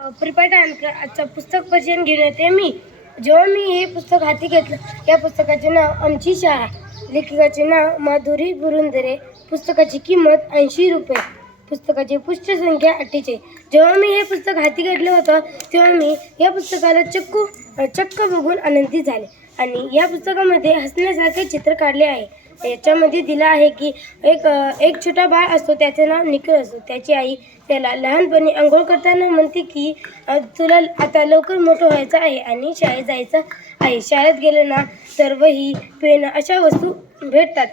प्रिपाटांक आजचं पुस्तक वाचन घेऊन येते मी. जेव्हा मी हे पुस्तक हाती घेतलं या पुस्तकाचे नाव आमची शाळा. लेखिकाचे नाव माधुरी बुरुंदरे. पुस्तकाची किंमत ऐंशी रुपये. पुस्तकाची पुष्ट संख्या अठ्ठेचाळीस. जेव्हा मी हे पुस्तक हाती घेतलं होतं तेव्हा मी या पुस्तकाला चक्कू चक्क बघून आनंदित झाले. आणि या पुस्तकामध्ये हसण्यासारखे चित्र काढले आहे. याच्यामध्ये दिलं आहे की एक एक छोटा बाळ असतो त्याचं नाव निखिल असतो. त्याची आई त्याला लहानपणी आंघोळ करताना म्हणते की तुला आता लवकर मोठं व्हायचं आहे आणि शाळेत जायचं आहे. शाळेत गेलं ना सर्वही वही पेन अशा वस्तू भेटतात.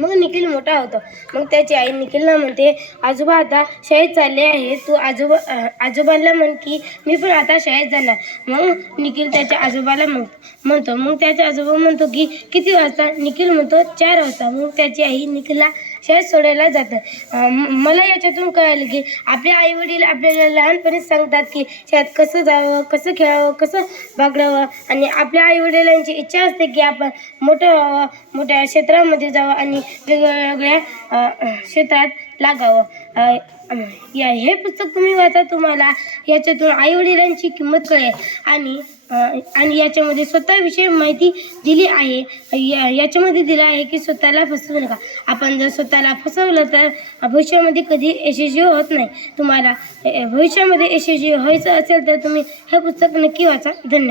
मग निखिल मोठा होतो. मग त्याची आई निखिलला म्हणते आजोबा आता शाळेत चालले आहे तू आजोबा आजोबाला म्हण की मी पण आता शाळेत जाणार. मग निखिल त्याच्या आजोबाला म्हण म्हणतो. मग त्याचा आजोबा म्हणतो की किती वाजता? निखिल म्हणतो चार वाजता. मग त्याची आई निखिलला शाळेत सोडायला जातात मला याच्यातून कळालं की आपले आई वडील आपल्याला लहानपणीच सांगतात की शाळेत कसं जावं कसं खेळावं कसं बागडावं आणि आपल्या आई वडिलांची इच्छा असते की आपण मोठं व्हावं मोठ्या क्षेत्रामध्ये जावं आणि वेगवेगळ्या क्षेत्रात लागावं. या हे पुस्तक तुम्ही वाचा तुम्हाला याच्यातून आई वडिलांची किंमत कळेल. आणि आणि याच्यामध्ये स्वतःविषयी माहिती दिली आहे. या याच्यामध्ये दिलं आहे की स्वतःला फसवू नका. आपण जर स्वतःला फसवलं तर भविष्यामध्ये कधी यशस्वी होत नाही. तुम्हाला भविष्यामध्ये यशस्वी व्हायचं असेल तर तुम्ही हे पुस्तक नक्की वाचा. धन्यवाद.